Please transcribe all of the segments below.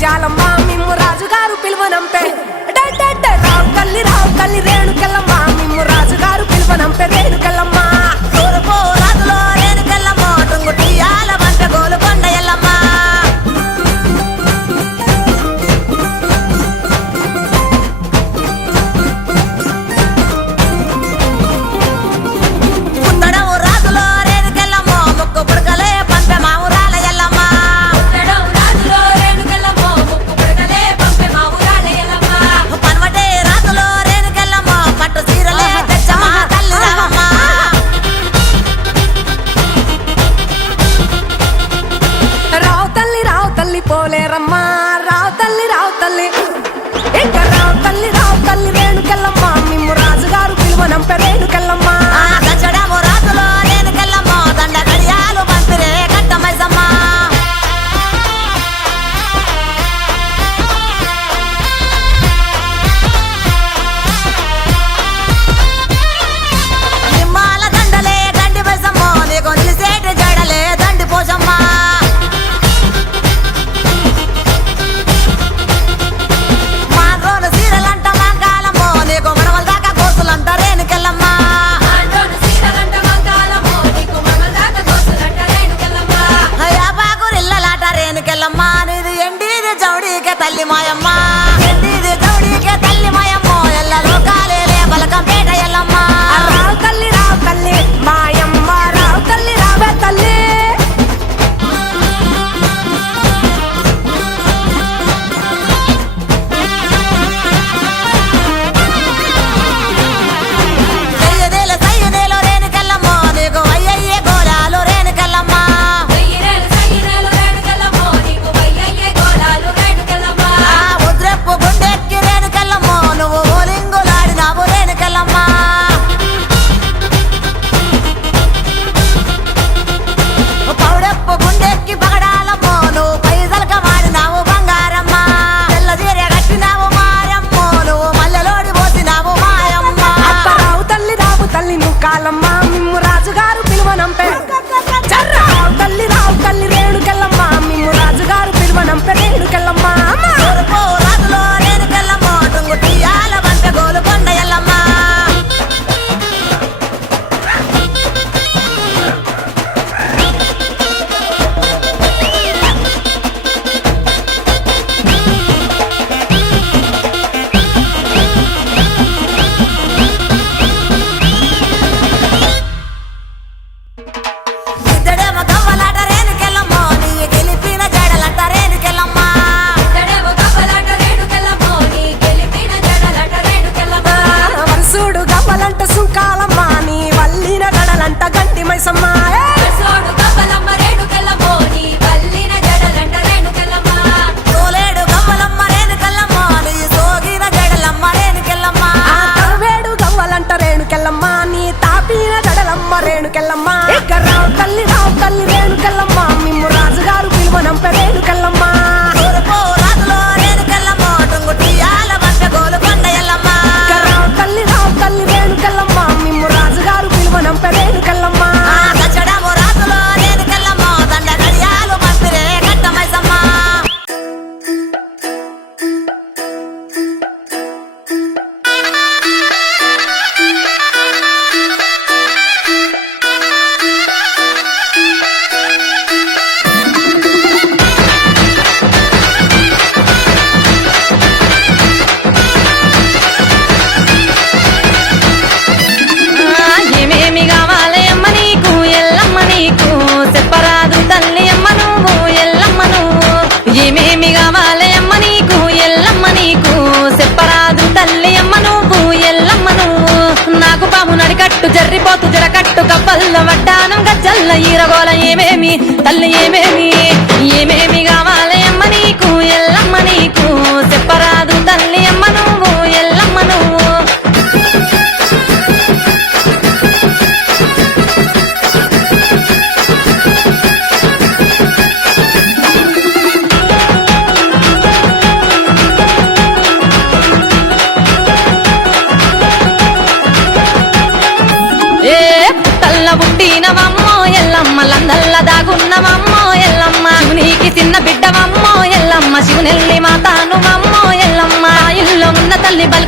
ముత్యాలమ్మ మిమ్ము రాజుగారు పిలువనంపే రావు తల్లి రేణుకెళ్ళమ్మ మిమ్ము రాజుగారు పిలువనంపే రేణుకెళ్ళమ్మ తూర్పు రాజులో రేణుకెళ్ళమ్మ టుంగుటియాల వంట గోలుకొండ ఎల్లమ్మ పుత్తడము రాజులో రేణుకెళ్ళమ్మ ముక్కు పుడకలే పంపె మావురాల ఎల్లమ్మ పనవటే రాజులో రేణుకెళ్ళమ్మ పట్టు చీరలే తెచ్చమ్మ తల్లి రావమ్మ రావు తల్లి పోలేరమ్మ రావు తల్లి ఇక రావు తల్లి రేణుకెళ్ళమ్మ మిమ్ము రాజుగారు పిలువనంపే రేణుకెళ్ళమ్మ దచ్చడము రాజులో రేణుకెళ్ళమ్మ దండ గడియాలు పంపిరే కట్టమైసమ్మ నిమ్మాల దండలే దండి మైసమ్మ నీకు నిలిసేటి జడలే దండి పోసమ్మ మాండ్రోను సీరలంట మాంకాలమ్మో నీకు మడవల దాకా కోసులంట రేణుకెళ్ళమ్మ యాపాకురిల్లలాట రేణుకెళ్ళమ్మ నీది ఎండిది జౌడీకే తల్లి మాయమ్మ ఎండిది జౌడీకే తల్లి మాయమ్మో ఎల్ల లోకాలేలే బలకంపేట ఎల్లమ్మ రావు తల్లి మాయమ్మ రావు తల్లి రావే తల్లి సయ్యదేలో రేణుకెళ్ళమ్మో నీకు అయ్యయ్యే గోలాలు రేణుకెళ్ళమ్మ ఉద్రెప్పు గుండెక్కి రేణుకెళ్ళమ్మో నువ్వు ఓలింగులాడినావు రేణుకెళ్ళమ్మ పౌడెప్పు గుండెక్కి పగడాలమ్మో నువ్వు పైసలక మాడినావు బంగారమ్మ తెల్ల చీర కట్టినావు మారమ్మో నువ్వు మల్లెలోడి పోసినావు మాయమ్మ రావు తల్లి ముక్కాలమ్మ మిమ్ము రాజుగారు పిలువనంపే రావు తల్లి రేణుకెళ్ళమ్మ మిమ్ము రాజుగారు పిలువనంపే రేణుకెళ్ళమ్మ తూర్పు రాజులో రేణుకెళ్ళమ్మ టుంగుటియాల వంట గోలుకొండ ఎల్లమ్మ ఇద్దడేమో గవ్వలాట రేణుకెళ్ళమ్మ నీ గెలిపిన జడలంట రేణుకెళ్ళమ్మ వరుసుడు గవ్వలంట సుంకాలమ్మ నీ వల్లిన గడలంట గంటి మైసమ్మ తోలేడు గవ్వలమ్మ రేణుకెళ్ళమ్మ నీ సోగిన జడలమ్మ రేణుకెళ్ళమ్మ వేడు గవ్వలంట రేణుకెళ్ళమ్మ నీ తాపిన గడలమ్మ రేణుకెళ్ళమ్మ ఇక రావు తల్లి రేణుకెళ్ళమ్మ మిమ్ము రాజుగారు పిలువనంపే రేణుకెళ్ళమ్మ తూర్పు రాజులో రేణుకెళ్ళమ్మ టుంగుటియాల వంట గోలుకొండ ఎల్లమ్మ రావు తల్లి రేణుకెళ్ళమ్మ మిమ్ము రాజుగారు పిలువనంపే రేణుకెళ్ళమ్మ దచ్చడము రాజులో రేణుకెళ్ళమ్మ దండ గడియాలు పంపిరే కట్టమైసమ్మ ఏమేమి కావాలి అమ్మ నీకు ఎల్లమ్మ నీకు చెప్పరాదు తల్లి అమ్మ నువ్వు ఎల్లమ్మ నువ్వు ఏమేమి కావాలి అమ్మ నీకు ఎల్లమ్మ నీకు చెప్పరాదు తల్లి అమ్మ నువ్వు ఎల్లమ్మ నువ్వు నాకు పాము నడికట్టు జర్రిపోతు జరకట్టు కప్పల్ల వడ్డానం గజ్జల్ల ఈరగోల ఏమేమి తల్లి ఏమేమి కావాలి అమ్మ నీకు ఎల్లమ్మ నీకు చెప్పరాదు తల్లి అమ్మ నువ్వు ఎల్లమ్మ నువ్వు పుట్టినవమ్మో ఎల్లమ్మ లందల్ల దాగున్నవమ్మో ఎల్లమ్మ శివునికి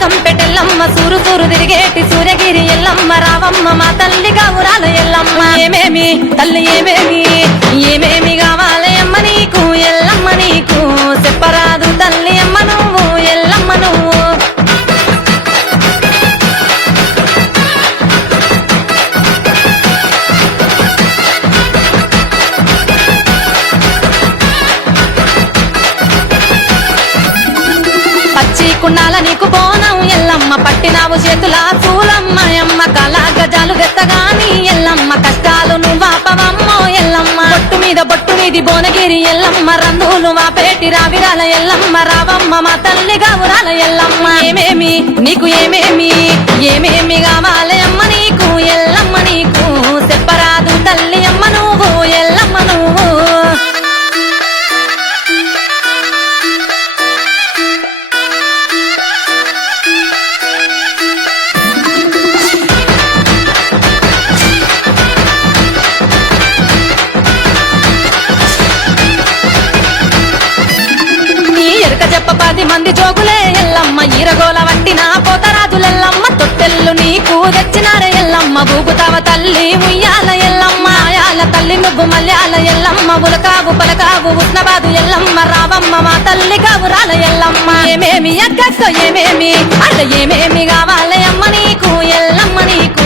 బలకంపెటెల్లమ్మ సూరు సూరు తిరిగేటి సూర్యగిరి ఎల్లమ్మ రావమ్మ మా తల్లి గౌరాల ఎల్లమ్మ ఏమేమి తల్లి ఏమేమి ఏమేమి కావాలి అమ్మ నీకు ఎల్లమ్మ నీకు చెప్పరాదు తల్లి అమ్మ నువ్వు ఎల్లమ్మ నువ్వు పచ్చి కుండాల నీకు బోనం ఎల్లమ్మ పట్టినావు చేతుల పూలమ్మ ఎమ్మ కళ గజాలు గెత్తగాని ఎల్లమ్మ కష్టాలు నువ్వాపవమ్మో ఎల్లమ్మ బొట్టు మీద బొట్టు మీది బోనగిరి ఎల్లమ్మ రంగులు మా పేటి రావిరాల ఎల్లమ్మ రావమ్మ మా తల్లి గౌరాల ఎల్లమ్మ ఏమేమి నీకు ఏమేమి ఏమేమి కావాలి అమ్మ నీకు ఎల్లమ్మ నీకు చెప్పరాదు తల్లి అమ్మ నువ్వు ఎల్లమ్మ నువ్వు చెప్ప 10 మంది జోగులే ఎల్లమ్మ ఈరగోల వట్టిన పోతరాజులెల్లమ్మ తొట్టెల్లు నీకు తెచ్చినారే ఎల్లమ్మ ఊగుతావ తల్లి ఉయ్యాల ఎల్లమ్మ ఆయాల తల్లి నువ్వు మల్యాల ఎల్లమ్మ ఉలకావు పలకావు ఉష్ణబాదు ఎల్లమ్మ రావమ్మ మా తల్లి గౌరాల ఎల్లమ్మ ఏమేమి అక్కక్క ఏమేమి అట్ట ఏమేమి కావాలి అమ్మ నీకు ఎల్లమ్మ నీకు